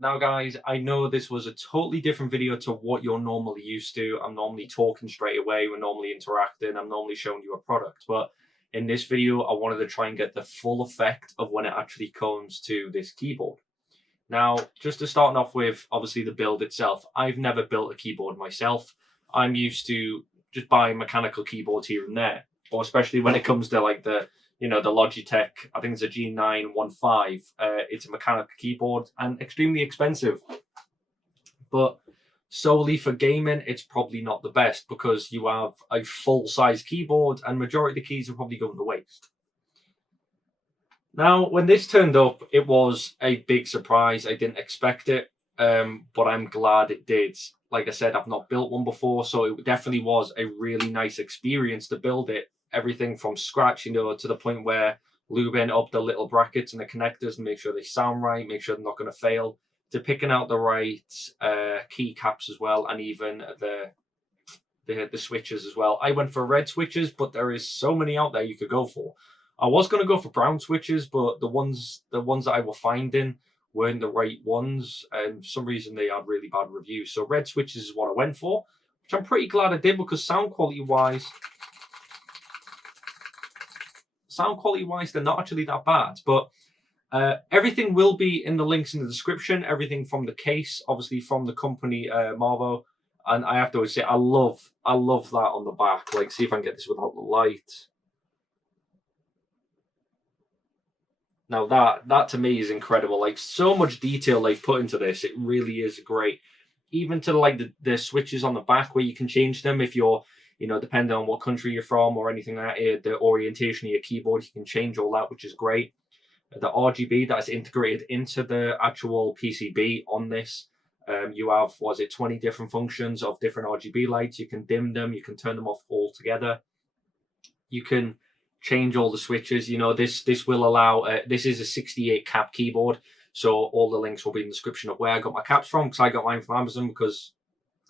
Now guys, I know this was a totally different video to what you're normally used to. I'm normally talking straight away, we're normally interacting, I'm normally showing you a product, but in this video I wanted to try and get the full effect of when it actually comes to this keyboard. Now, just to start off with, obviously the build itself. I've never built a keyboard myself. I'm used to just buying mechanical keyboards here and there, or especially when it comes to like the Logitech. I think it's a G915. It's a mechanical keyboard and extremely expensive, but solely for gaming, it's probably not the best because you have a full size keyboard and majority of the keys are probably going to waste. Now, when this turned up, it was a big surprise. I didn't expect it, but I'm glad it did. Like I said, I've not built one before, so it definitely was a really nice experience to build it. Everything from scratch, to the point where lubing up the little brackets and the connectors and make sure they sound right, make sure they're not going to fail, to picking out the right key caps as well, and even the switches as well. I went for red switches, but there is so many out there you could go for. I was going to go for brown switches, but the ones that I were finding weren't the right ones, and for some reason they had really bad reviews. So red switches is what I went for, which I'm pretty glad I did because sound quality wise, they're not actually that bad. But everything will be in the links in the description. Everything from the case, obviously from the company Marvo. And I have to say, I love that on the back. Like, see if I can get this without the light. Now that to me is incredible. Like, so much detail they've put into this. It really is great. Even to like the switches on the back where you can change them if you're, depending on what country you're from or anything like that, the orientation of your keyboard, you can change all that, which is great. The RGB that's integrated into the actual PCB on this. You have, 20 different functions of different RGB lights. You can dim them, you can turn them off altogether. You can change all the switches. This will allow, this is a 68 cap keyboard. So all the links will be in the description of where I got my caps from, because I got mine from Amazon because,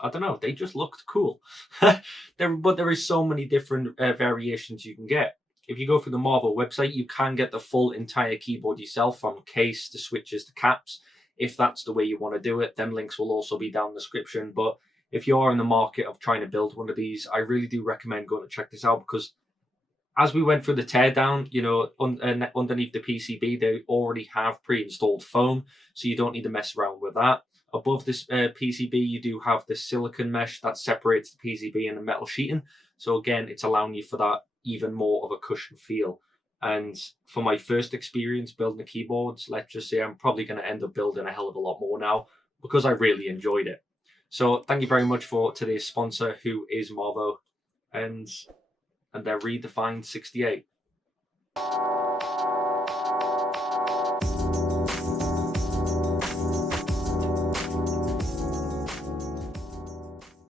I don't know, they just looked cool. But there is so many different variations you can get. If you go through the Marvel website, you can get the full entire keyboard yourself, from case to switches to caps. If that's the way you want to do it, them links will also be down in the description. But if you are in the market of trying to build one of these, I really do recommend going to check this out, because as we went through the teardown, underneath the PCB, they already have pre-installed foam, so you don't need to mess around with that. Above this PCB, you do have the silicon mesh that separates the PCB and the metal sheeting. So again, it's allowing you for that even more of a cushion feel. And for my first experience building the keyboards, let's just say I'm probably going to end up building a hell of a lot more now because I really enjoyed it. So thank you very much for today's sponsor, who is Marvo, and their redefined 68.